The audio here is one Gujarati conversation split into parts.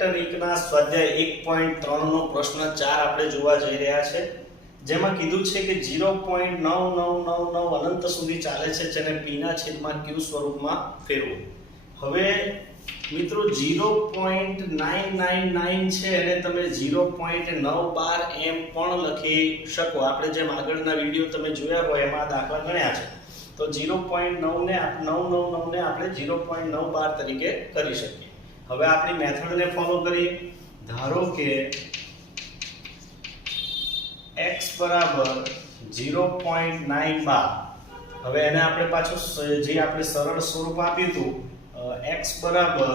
ચેપ્ટર 1 ના સ્વાધ્યાય 1.3 નો પ્રશ્ન 4 આપણે જોવા જઈ રહ્યા છે, જેમાં કીધું છે કે 0.9999 અનંત સુધી ચાલે છે, જેને p ના છેદમાં q સ્વરૂપમાં ફેરવો. હવે મિત્રો 0.999 છે અને તમે 0.912 એમ પણ લખી શકો. આપણે જેમ આગળના વિડિયો તમે જોયા હોય એમાં દાખલા ગણ્યા છે, તો 0.9 ને 999 ને આપણે 0.912 તરીકે કરી શકીએ. હવે આપણી મેથડને ફોલો કરીએ. ધારો કે x બરાબર 0.912. હવે એને આપણે પાછું જે આપણે સરળ સ્વરૂપ આપ્યું હતું, x બરાબર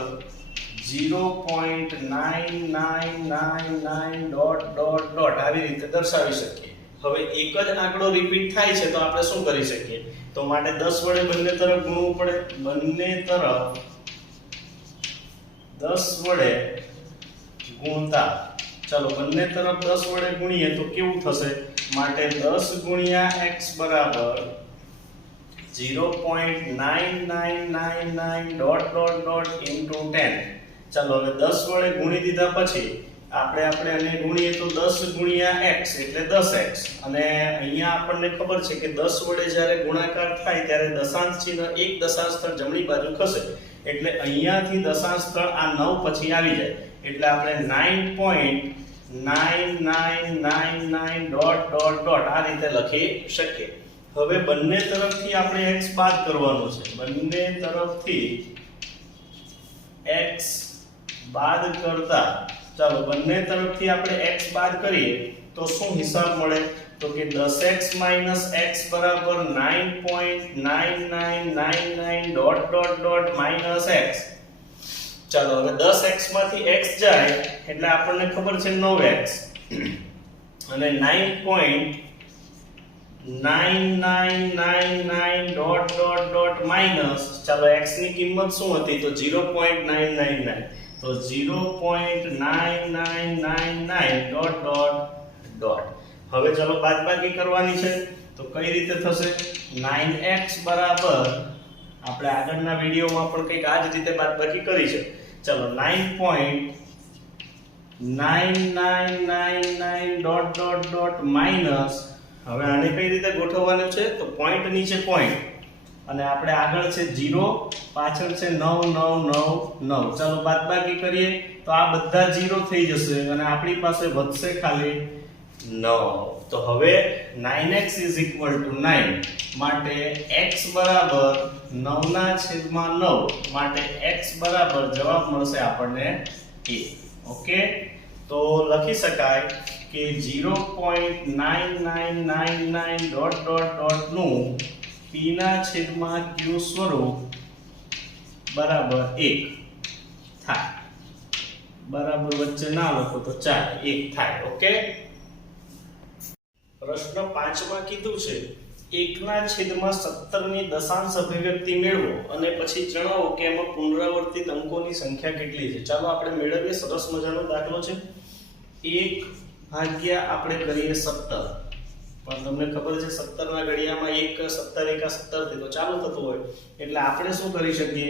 0.9999 આવી રીતે દર્શાવી શકીએ. હવે એક જ આંકડો રિપીટ થાય છે તો આપણે શું કરી શકીએ? તો માટે 10 વડે બંને તરફ ગુણવું પડે. બંને તરફ 10 વડે ગુણતા, ચાલો બંને તરફ 10 વડે ગુણીએ તો કેવું થશે? માટે 10 ગુણ્યા x બરાબર 0.9999 into 10. ચાલો હવે 10 વડે ગુણી દીધા પછી આપણે આને ગુણીએ તો 10 ગુણ્યા x એટલે 10x, અને અહીંયા આપણને ખબર છે કે 10 વડે જ્યારે ગુણાકાર થાય ત્યારે દશાંશ ચિહ્ન એક દશાંશ સ્થળ જમણી બાજુ ખસે, એટલે અહીંયાથી દશાંશ સ્થળ આ 9 પછી આવી જાય, એટલે આપણે 9.9999 આ રીતે લખી શકીએ. હવે બંને તરફથી આપણે x બાદ કરવાનું છે. બંને તરફથી x બાદ કરતા, ચાલો બંને તરફથી આપણે x બાદ કરીએ તો શું હિસાબ મળે? તો કે 10x - x બરાબર 9.9999 - x. ચાલો હવે 10x માંથી x જાય એટલે આપણને ખબર છે 9x, અને 9.9999 માઈનસ, ચાલો x ની કિંમત શું હતી? તો 0.999, તો 0.9999 હવે ચાલો બાદબાકી કરવાની છે, તો કઈ રીતે થશે? 9x બરાબર, આપણે આગળના વિડિયોમાં પણ કંઈક આ જ રીતે બાદબાકી કરી છે. ચાલો 9.9999 માઈનસ, હવે આને કઈ રીતે ગોઠવવાનું છે? તો પોઈન્ટ નીચે પોઈન્ટ, અને આપણે આગળ છે 0, પાછળ છે 9999. ચાલો બાદબાકી કરીએ તો આ બધા 0 થઈ જશે અને આપણી પાસે વધશે ખાલી 9. તો હવે 9x = 9, માટે x બરાબર 9/9, માટે x બરાબર જવાબ મળશે આપણને a. ઓકે, તો લખી શકાય કે 0.9999 નું p ના છેદમાં q સ્વરૂપ બરાબર 1 થાય. બરાબર વચ્ચે ના લખો તો ચાલે, 1 થાય. ઓકે, પ્રશ્ન 5 માં કીધું છે 1/17 ની દશાંશ અભિવ્યક્તિ મેળવો અને પછી જણાવો કે એમાં પુનરાવર્તિત અંકોની સંખ્યા કેટલી છે. ચાલો આપણે મેળવીએ. સરસ મજાનો દાખલો છે. 1 આપણે કરીએ 17, પણ તમને ખબર છે 17 ના ઘડિયામાં 1 17 1 17 થી તો ચાલુ થતું હોય, એટલે આપણે શું કરી શકીએ?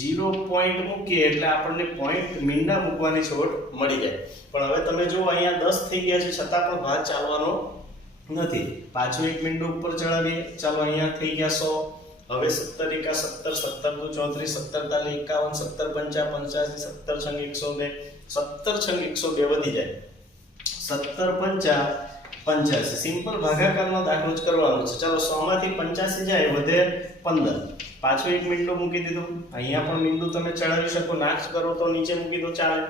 0 પોઈન્ટ મૂકીએ એટલે આપણને પોઈન્ટ મીંડા મૂકવાની છોટ મળી જાય. પણ હવે તમે જો અહીંયા 10 થઈ ગયા છે છતાં પણ ભાગ ચાલવાનો નથી. પાછું એક મીંડું ઉપર ચડાવીએ. ચાલો અહીંયા થઈ ગયા 100. હવે 17 1 17, 17 2 34, 17 51, 17 5 85, 17 × 102, 17 × 102 વધી જાય. 17 5 85. સિમ્પલ ભાગાકારનો દાખલો જ કરવાનો છે. ચાલો 100 માંથી 85 જાય, વધે 15. પાછું એક મીંડું મૂકી દીધું. અહીંયા પણ મીંડું તમે ચડાવી શકો, નાશ કરો તો નીચે મૂકી દો, ચાલે.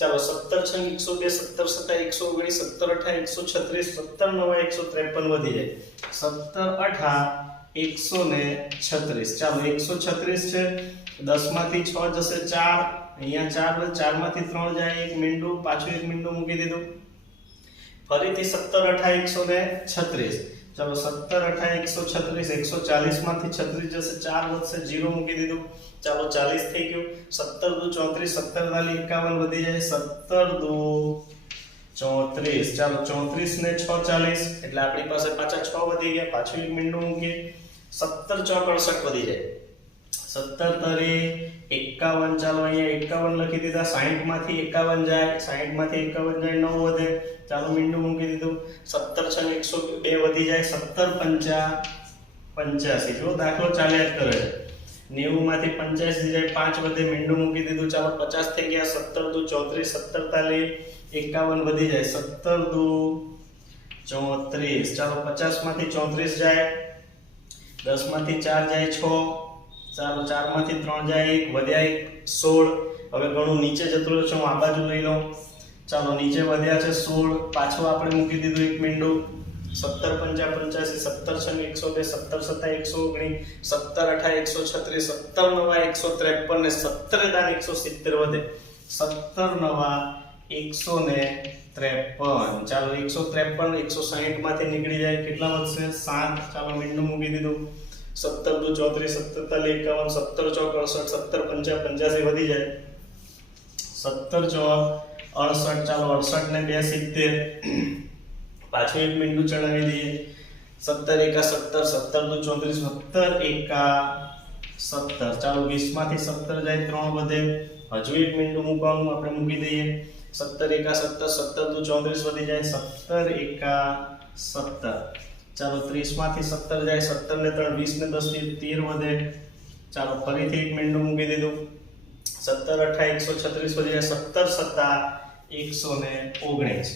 ચાલો 17 × 102, 17 7 119, 17 8 136, 17 9 153 વધી જાય. 17 8 136. ચાલો 136 છે, 10 માંથી 6 જશે 4, અહીંયા 4, 4 માંથી 3 જાય, એક મીંડું, પાછું એક મીંડું મૂકી દીધું. ફરીથી 17 8 136. ચાલો 17 8 136, 140 માંથી 36 જશે, 4 વધશે, 0 મૂકી દીધું. ચાલો 40 થઈ ગયું. 17 2 34, 17 4 51 વધી જાય. 17 2 34. ચાલો 34 ને 6 40, એટલે આપણી પાસે પાછા 6 વધી ગયા. પાછું એક મીંડું મૂકીએ. 17 4 68 વધી જાય. 17 તરી 51, ચાલો અહીંયા 51 લખી દીધા, 60 માંથી 51 જાય, 60 માંથી 51 જાય 9 વધે, ચાલો મીંડું મૂકી દીધું, 17 છંગ 102 વધી જાય, 17 પંચા 85, જો દાખલો ચાલ્યા જ કરે છે, 90 માંથી 85 જાય, 5 વધે, મીંડું મૂકી દીધું, ચાલો 50 થઈ ગયા, 17 દુ 34, 17 તાલી 51 વધી જાય, 17 દુ 34, ચાલો 50 માંથી 34 જાય, 10 માંથી 4 જાય 6, ચાલો 4 માંથી 3 જાય 1, વધ્યા 1 16, હવે ઘણું નીચે જતું રહ્યું છે, હું આ બાજુ લઈ લઉં, ચાલો નીચે વધ્યા છે 16, પાછું આપણે મૂકી દીધું એક મીંડું, 17 પંચા 85, 17 છંગ 102, 17 સત્તા 119, 17 અઠા 136, 17 નવા 153 ને 17 દાન 170 વધે, 17 નવા 153, ચાલો 153 160 માંથી નીકળી જાય, કેટલા વધશે 7, ચાલો મીંડું મૂકી દીધું, 17 દુ 34, 17 તાલી 51, 17 ચોક 68, 17 પંચા 85 વધી જાય, 17 ચોક 68, ચાલો 68 ને 2 70, પાછું એક મીંડું ચડાવી દઈએ, 17 એકા 17, 17 દુ 34, 17 એકા 17, ચાલો 20 માંથી 17 જાય 3 વધે, હજુ એક મીંડું મૂકવાનું આપણે મૂકી દઈએ, 17 એકા 17, 17 દુ 34 વધી જાય, 17 એકા 17, ચાલો 30 માંથી 17 જાય, 17 ને 3 20 ને 10 થી 13 વધે, ચાલો ફરીથી એક મીંડું મૂકી દીધું, 17 અઠા 136 વધી જાય, 17 સત્તા 119,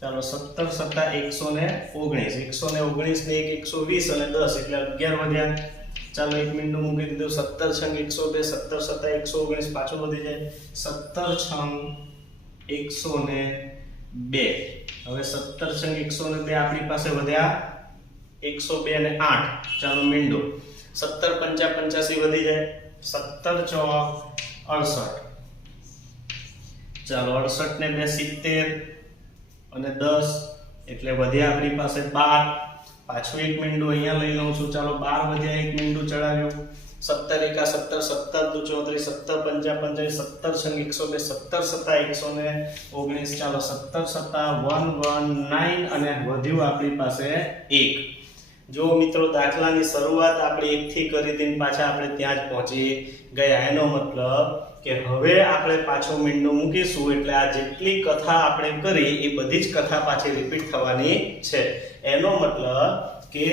ચાલો 17 સત્તા 119, 119 ને 1 120 અને 10 એટલે 11 વધ્યા, ચાલો એક મીંડું મૂકી દીધું, 17 છંગ 102, 17 સત્તા 119, પાછું વધી જાય, 17 છંગ 102, હવે 17 છંગ 102 આપણી પાસે વધ્યા 102 ને 8, ચાલો મીંડું, 17 પંચા 85 વધી જાય, 17 ચોક 68, ચાલો 68 ને 2 70 અને 10 એટલે વધ્યા આપણી પાસે 12, પાછું એક મીંડું અહીંયા લઈ લઉં છું, ચાલો 12 વધ્યા, એક મીંડું ચડાવ્યું, 17 એકા 17, 17 દુ 34, 17 પંચા 85, 17 છંગ 102, 17 સત્તા 119, ચાલો 17 સત્તા 119 અને વધ્યું આપણી પાસે 1. જો મિત્રો દાખલાની શરૂઆત આપણે 1 થી કરી હતી, પાછા આપણે ત્યાં જ પહોંચી ગયા, એનો મતલબ કે હવે આપણે પાછો મીંડું મૂકીશું એટલે આ જેટલી કથા આપણે કરી એ બધી જ કથા પાછી રિપીટ થવાની છે, એનો મતલબ કે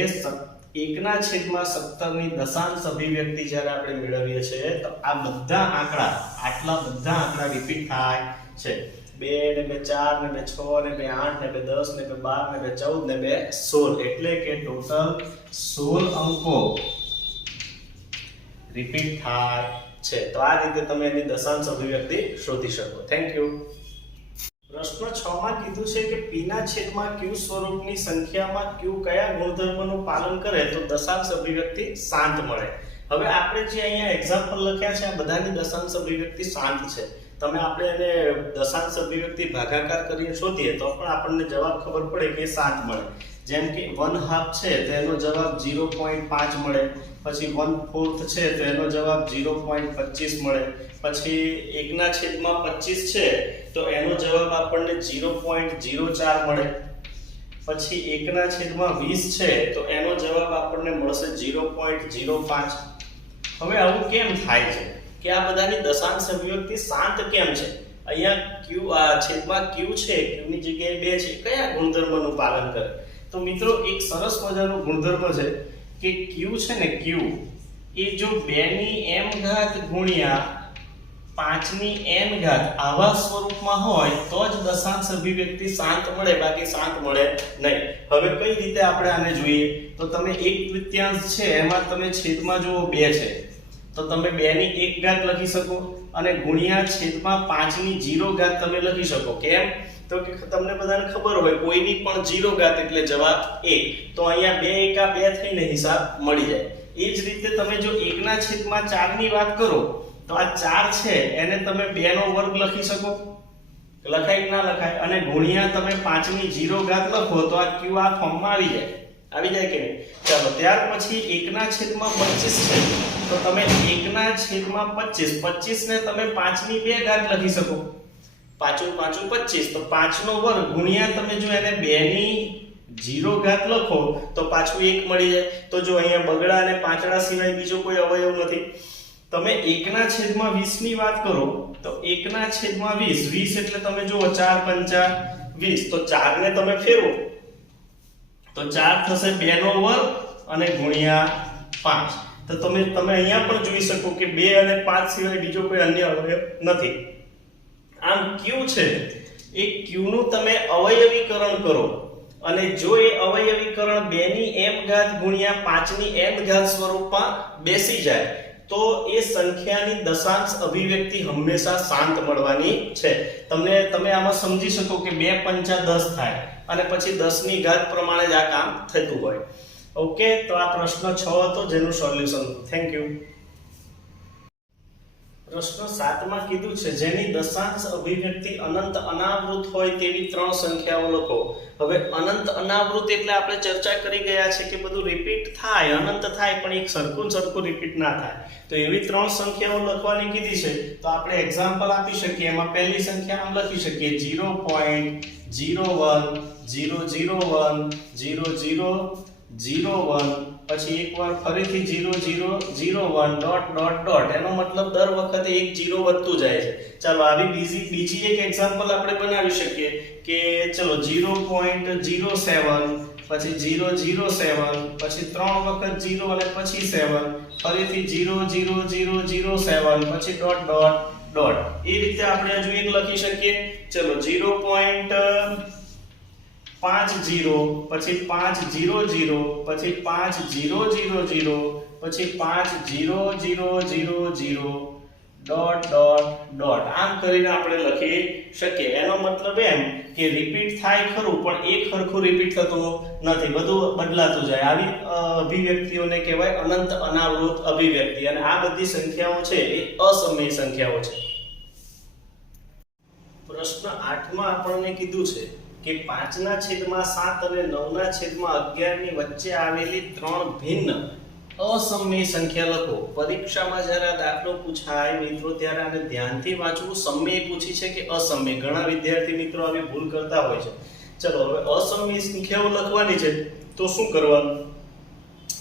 1/17 ની દશાંશ અભિવ્યક્તિ જ્યારે આપણે મેળવીએ છીએ તો આ બધા આંકડા, આટલા બધા આંકડા રિપીટ થાય છે, 2 ને 2 4 ને 2 6 ને 2 8 ને 2 10 ને 2 12 ને 2 14 ને 2 16 એટલે કે ટોટલ 16 અંકો રિપીટ થાય છે. તો આ રીતે તમે એની દશાંશ અભિવ્યક્તિ શોધી શકો. Thank you. પ્રશ્ન 6 માં કીધું છે કે p ના છેદમાં q સ્વરૂપની સંખ્યામાં q કયા ગુણધર્મનું પાલન કરે તો દશાંશ અભિવ્યક્તિ શાંત મળે. હવે આપણે જે અહીંયા એક્ઝામ્પલ લખ્યા છે આ બધાની દશાંશ અભિવ્યક્તિ શાંત છે. તમે આપણે એને દશાંશ અભિવ્યક્તિ ભાગાકાર કરીને શોધીએ તો પણ આપણને જવાબ ખબર પડે કે 7 મળે. જેમ કે 1/2 છે તો એનો જવાબ 0.5 મળે, પછી 1/4 છે તો એનો જવાબ 0.25 મળે, પછી 1/25 છે તો એનો જવાબ આપણને 0.04 મળે, પછી 1/20 છે તો એનો જવાબ આપણને મળશે 0.05. હવે આવું કેમ થાય છે કે આ બધાની દશાંશ અભિવ્યક્તિ શાંત કેમ છે? અહીંયા q આ છેદમાં q છે, q ની જગ્યાએ 2 છે, કયા ગુણધર્મનું પાલન કરે? તો મિત્રો એક સરસ મજાનો ગુણધર્મ છે કે q છે ને, q એ જો 2 ની m ઘાત ગુણ્યા 5 ની n ઘાત આવા સ્વરૂપમાં હોય તો જ દશાંશ અભિવ્યક્તિ શાંત મળે, બાકી શાંત મળે નહીં. હવે કઈ રીતે આપણે આને જોઈએ તો તમે 1/3 છે એમાં તમે છેદમાં જુઓ 2 છે તો તમે 2 ની 1 ઘાત લખી શકો અને ગુણ્યા છેદમાં 5 ની 0 ઘાત તમે લખી શકો. કેમ? તો કે તમને બધાને ખબર હોય કોઈની પણ 0 ઘાત એટલે જવાબ 1, તો અહીંયા 2 એકા 2 થઈને હિસાબ મળી જાય. એ જ રીતે તમે જો 1/4 ની વાત કરો તો આ 4 છે એને તમે 2 નો વર્ગ લખી શકો, લખાય કે ના લખાય, અને ગુણ્યા તમે 5 ની 0 ઘાત લખો તો આ q આ ફોર્મમાં આવી જાય કે નહીં? ચાલો ત્યાર પછી 1/25 છે તો તમે 1/25 25 ને તમે 5 ની 2 ઘાત લખી શકો, 5 5 25 તો 5 નો વર્ગ ગુણ્યા તમે જો એને 2 ની 0 ઘાત લખો તો પાછું 1 મળી જાય. તો જો અહીંયા બગડા અને પાંચડા સિવાય બીજો કોઈ અવયવ નથી તમે 1/20 ની વાત કરો તો 1/20 20 એટલે તમે જુઓ 4 5 20 તો 4 ને તમે ફેરવો તો 4 થશે 2 નો વર્ગ અને ગુણ્યા 5 તો તમે અહીંયા પણ જોઈ શકો કે 2 અને 5 સિવાય બીજો કોઈ અન્ય અવયવ નથી. આમ q છે એ q નું તમે અવયવીકરણ કરો અને જો એ અવયવીકરણ 2 ની m ઘાત ગુણ્યા 5 ની n ઘાત સ્વરૂપમાં બેસી જાય તો એ સંખ્યાની દશાંશ અભિવ્યક્તિ હંમેશા શાંત મળવાની છે. તમે આમાં સમજી શકો કે 2 5 10 થાય અને પછી 10 ની ઘાત પ્રમાણે જ આ કામ થતું હોય. ઓકે, તો આ પ્રશ્ન 6 હતો જેનું સોલ્યુશન. Thank you. પ્રશ્ન 7 માં કીધું છે જેની દશાંશ અભિવ્યક્તિ અનંત અનાવૃત હોય તેવી 3 સંખ્યાઓ લખો. હવે અનંત અનાવૃત એટલે આપણે ચર્ચા કરી ગયા છે કે બધું રિપીટ થાય, અનંત થાય પણ એક સરખું રિપીટ ના થાય. તો એવી 3 સંખ્યાઓ લખવાની કીધી છે તો આપણે એક્ઝામ્પલ આપી શકીએ. એમાં પહેલી સંખ્યા આમ લખી શકીએ 0.01 001 0001 પછી એકવાર ફરીથી 0001 ડોટ ડોટ ડોટ. એનો મતલબ દર વખતે એક 0 વધતું જાય છે. ચાલો આવી બીજી એક એક્ઝામ્પલ આપણે બનાવી શકીએ કે ચલો 0.07 પછી 007 પછી 3 વખત 0 અને પછી 7 ફરીથી 00007 પછી ડોટ ડોટ ડોટ. એ રીતે આપણે હજુ એક લખી શકીએ. ચલો 0.50 પછી 500 પછી 5000 પછી 5000 ડોટ ડોટ ડોટ. આમ કરીને આપણે લખી શકીએ. એનો મતલબ એમ કે રિપીટ થાય ખરું પણ એક સરખું રિપીટ થતું નથી, બધું બદલાતું જાય. આવી અભિવ્યક્તિઓને કહેવાય અનંત અનાવૃત અભિવ્યક્તિ. અને આ બધી સંખ્યાઓ છે એ અસમય સંખ્યાઓ છે. પ્રશ્ન 8 માં આપણને કીધું છે કે 5/7 અને 9/11 ની વચ્ચે આવેલી 3 ભિન્ન અસમય સંખ્યા લખો. પરીક્ષામાં જ્યારે આ દાખલો પૂછાય મિત્રો ત્યારે આને ધ્યાનથી વાંચવું. સમય પૂછી છે કે અસમય? ઘણા વિદ્યાર્થી મિત્રો આવી ભૂલ કરતા હોય છે. ચલો હવે અસમય સંખ્યાઓ લખવાની છે તો શું કરવાનું?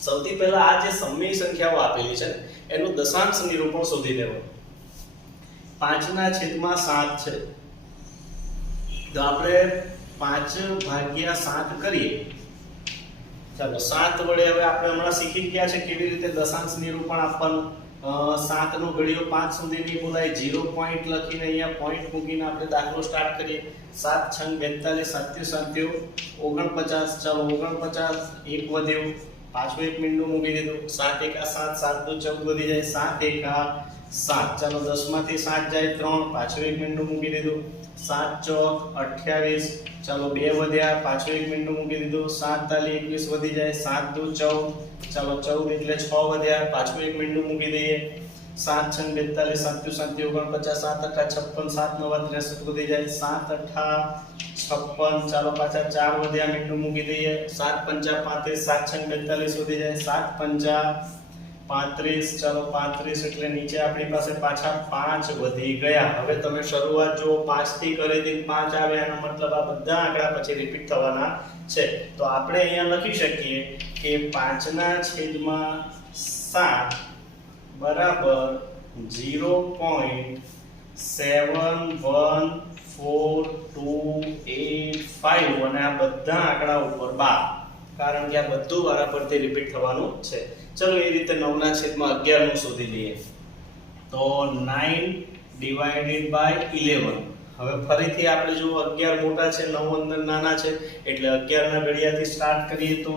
સૌથી પહેલા આ જે સમય સંખ્યાઓ આપેલી છે એનું દશાંશ નિરૂપણ શોધી લેવાનું. 5/7 છે તો આપણે 5/7 કરીએ. ચાલો 7 વડે હવે આપણે હમણાં શીખી ગયા છે કેવી રીતે દશાંશ નિરૂપણ આપવાનું. 7 નો ઘડિયો 5 સુધી નહીં બોલાય. 0 પોઈન્ટ લખીને અહીંયા પોઈન્ટ મૂકીને આપણે દાખલો સ્ટાર્ટ કરીએ. 7 6 42 7 49. ચાલો 49 એક વધ્યો, પાછું એક મીંડું મૂકી દીધું. 7 1 7 7 2 14 વધી જાય. 7 1 7. ચાલો 10 માંથી 7 જાય 3, પાછું એક મીંડું મૂકી દીધું. 7 4 28. ચાલો 2 વધ્યા, પાછું એક મીંડું મૂકી દીધું. 7 તાલી 21 વધી જાય. 7 2 14. ચાલો 14 એટલે 6 વધ્યા, પાછું એક મીંડું મૂકી દઈએ. 7 6 42 7 7 49 7 8 56 7 9 63 વધી જાય. 7 8 56. ચાલો પાછા 4 વધ્યા, મીંડું મૂકી દઈએ. 7 5 35 7 6 42 વધી જાય. 7 5 35. ચાલો 35 એટલે નીચે આપણી પાસે પાછા 5 વધી ગયા. હવે તમે શરૂઆત જો 5 થી કરેથી 5 આવે એનો મતલબ આ બધા આંકડા પછી રિપીટ થવાના છે. તો આપણે અહીંયા લખી શકીએ કે 5/7 બરાબર 0.714285 અને આ બધા આંકડા ઉપર 12, કારણ કે આ બધું વારાફરતી રિપીટ થવાનું છે. ચલો એ રીતે 9/11 નું શોધી લઈએ. તો 9/11. હવે ફરીથી આપણે જો 11 મોટા છે 9 અંદર નાના છે એટલે 11 ના ઘડિયાથી સ્ટાર્ટ કરીએ તો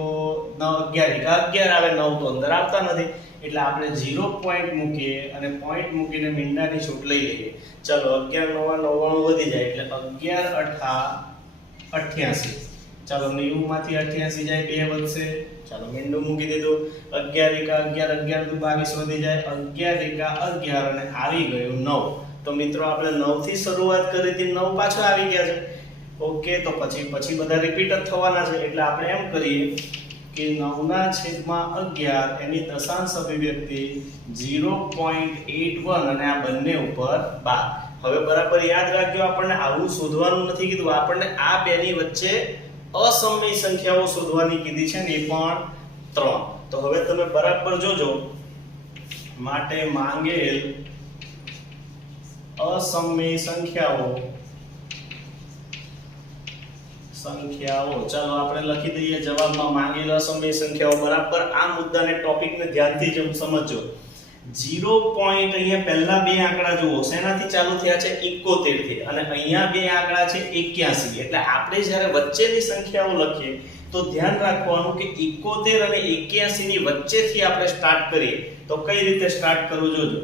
11 આવે, 9 તો અંદર આવતા નથી એટલે આપણે 0 પોઈન્ટ મૂકીએ અને પોઈન્ટ મૂકીને મીંડાની છૂટ લઈ લઈએ. ચલો 11 9 99 વધી જાય એટલે 11 8 88. ચાલો 90 માંથી 88 જાય 2 વધશે. ચાલો મીંડું મૂકી દીધું. 11 1 11 11 22 વધી જાય. 11 1 11 અને આવી ગયું 9. તો મિત્રો આપણે 9 થી શરૂઆત કરી હતી, 9 પાછા આવી ગયા છે. ઓકે, તો પછી બધા રિપીટ જ થવાના છે એટલે આપણે એમ કરીએ કે 9/11 એની દશાંશ અભિવ્યક્તિ 0.81 અને આ બંને ઉપર 12. હવે બરાબર યાદ રાખજો, આપણને આવું શોધવાનું નથી કીધું, આપણને આ બેની વચ્ચે અસમય સંખ્યાઓ શોધવાની કીધી છે ને એ પણ 3. તો હવે તમે બરાબર જોજો માટે માંગેલ અસમય સંખ્યાઓ ચાલો આપણે લખી દઈએ જવાબમાં માંગેલ અસમય સંખ્યાઓ બરાબર આ મુદ્દાને ટોપિકને ધ્યાનથી જ સમજો 0 પોઈન્ટ અહીંયા પહેલા બે આંકડા જુઓ શેનાથી ચાલુ થયા છે 71 થી અને અહીંયા બે આંકડા છે 81 એટલે આપણે જ્યારે વચ્ચેની સંખ્યાઓ લખીએ તો ધ્યાન રાખવાનું કે 71 અને 81 ની વચ્ચેથી આપણે સ્ટાર્ટ કરીએ તો કઈ રીતે સ્ટાર્ટ કરવું જોજો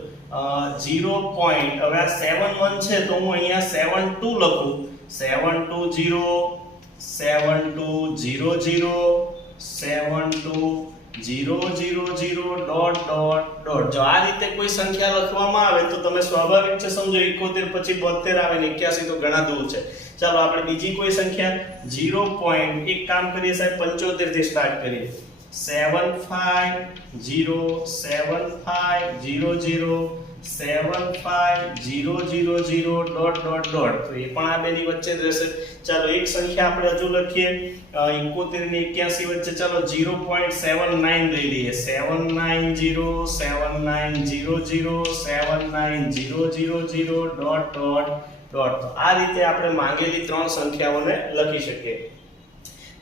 0 પોઈન્ટ હવે આ 71 છે તો હું અહીંયા 72 લખું 720 7200 7200 ડોટ ડોટ ડોટ જો આ રીતે કોઈ સંખ્યા લખવામાં આવે તો તમે સ્વાભાવિક છે સમજો 71 પછી 72 આવે ને 81 તો ઘણા દૂર છે ચાલો આપણે બીજી કોઈ સંખ્યા 0 પોઈન્ટ એક કામ કરીએ સાહેબ 75 થી સ્ટાર્ટ કરીએ 7500 75000 ડોટ ડોટ ડોટ તો એ પણ આ બેની વચ્ચે જ રહેશે ચાલો એક સંખ્યા આપણે હજુ લખીએ 71 ને 81 વચ્ચે ચાલો 0.79 લઈ લઈએ 7900 ડોટ ડોટ ડોટ તો આ રીતે આપણે માંગેલી ત્રણ સંખ્યાઓને લખી શકીએ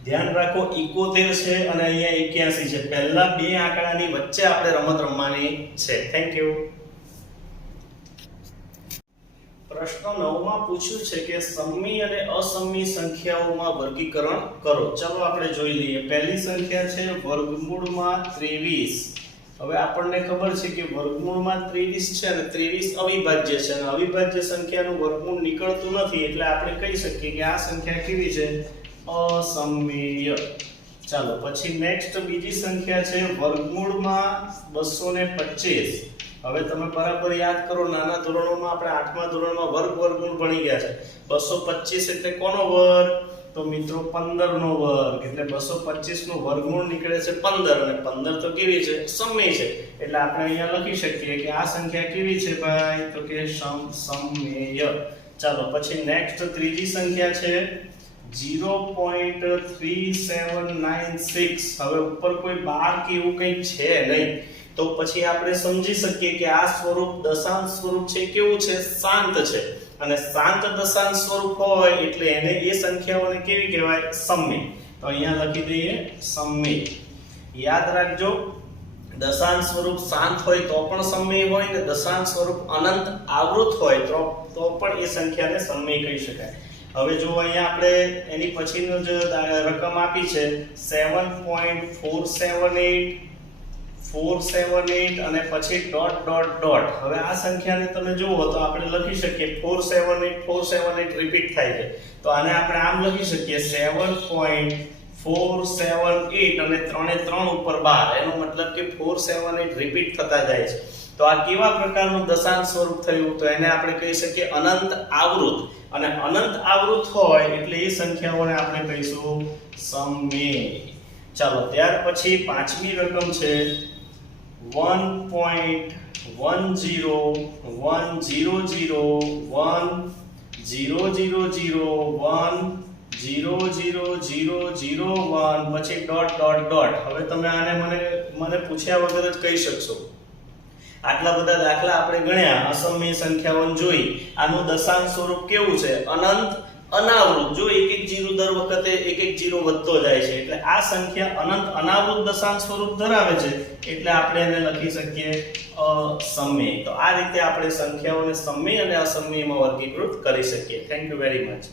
ધ્યાન રાખો 71 છે અને અહીંયા 81 છે પહેલા બે આંકડાની વચ્ચે આપણે રમત રમવાની છે થેન્ક યુ પ્રશ્ન 9 માં પૂછ્યું છે કે સમમી અને અસમમી સંખ્યાઓમાં વર્ગીકરણ કરો ચાલો આપણે જોઈ લઈએ પહેલી સંખ્યા છે વર્ગમૂળમાં 23 હવે આપણને ખબર છે કે વર્ગમૂળમાં 23 છે અને 23 અવિભાજ્ય છે અને અવિભાજ્ય સંખ્યાનું વર્ગમૂળ નીકળતું નથી એટલે આપણે કહી શકીએ કે આ સંખ્યા કેવી છે અસમમીય ચાલો પછી નેક્સ્ટ બીજી સંખ્યા છે વર્ગમૂળમાં 225 હવે તમે બરાબર યાદ કરો નાના ધોરણોમાં આપણે 8મા ધોરણમાં વર્ગમૂળ ભણી ગયા છે 225 એટલે કોનો વર્ગ તો મિત્રો 15 નો વર્ગ એટલે 225 નું વર્ગમૂળ નીકળે છે 15 અને 15 તો કેવી છે સમય છે એટલે આપણે અહીંયા લખી શકીએ કે આ સંખ્યા કેવી છે ભાઈ તો કે સમમેય ચાલો પછી નેક્સ્ટ ત્રીજી સંખ્યા છે 0.3796 હવે ઉપર કોઈ બાર કે એવું કંઈ છે નહીં તો પછી આપણે સમજી શકીએ કે આ સ્વરૂપ દશાંશ સ્વરૂપ છે કેવું છે શાંત છે અને શાંત દશાંશ સ્વરૂપ હોય એટલે એને એ સંખ્યાઓને કેવી કહેવાય સમમી તો અહીંયા લખી દઈએ સમમી યાદ રાખજો દશાંશ સ્વરૂપ શાંત હોય તો પણ સમમી હોય ને દશાંશ સ્વરૂપ અનંત આવૃત હોય તો પણ એ સંખ્યાને સમમી કહી શકાય હવે જો અહીંયા આપણે એની પછીનો જે રકમ આપી છે 7.478 અને પછી ડોટ ડોટ ડોટ હવે આ સંખ્યાને તમે જુઓ તો આપણે લખી શકીએ 478 રિપીટ થાય છે તો આને આપણે આમ લખી શકીએ 7.478 અને 3 ઉપર 12 એનો મતલબ કે 478 રિપીટ થતા જાય છે તો આ કેવા પ્રકારનું દશાંશ સ્વરૂપ થયું તો એને આપણે કહી શકીએ અનંત આવૃત અને અનંત આવૃત હોય એટલે એ સંખ્યાઓને આપણે કહીશું સમમેય ચાલો ત્યાર પછી પાંચમી રકમ છે 1.1000100001 પછી ડોટ ડોટ ડોટ હવે તમે આને મને પૂછ્યા વગર જ કહી શકશો આટલા બધા દાખલા આપણે ગણ્યા અસમમી સંખ્યાઓને જોઈ આનું દશાંશ સ્વરૂપ કેવું છે અનંત અનાવૃત જો એક એક જીરો દર વખતે એક એક જીરો વધતો જાય છે એટલે આ સંખ્યા અનંત અનાવૃત દશાંશ સ્વરૂપ ધરાવે છે એટલે આપણે એને લખી શકીએ અસમય તો આ રીતે આપણે સંખ્યાઓને સમય અને અસમયમાં વર્ગીકૃત કરી શકીએ થેન્ક યુ વેરી મચ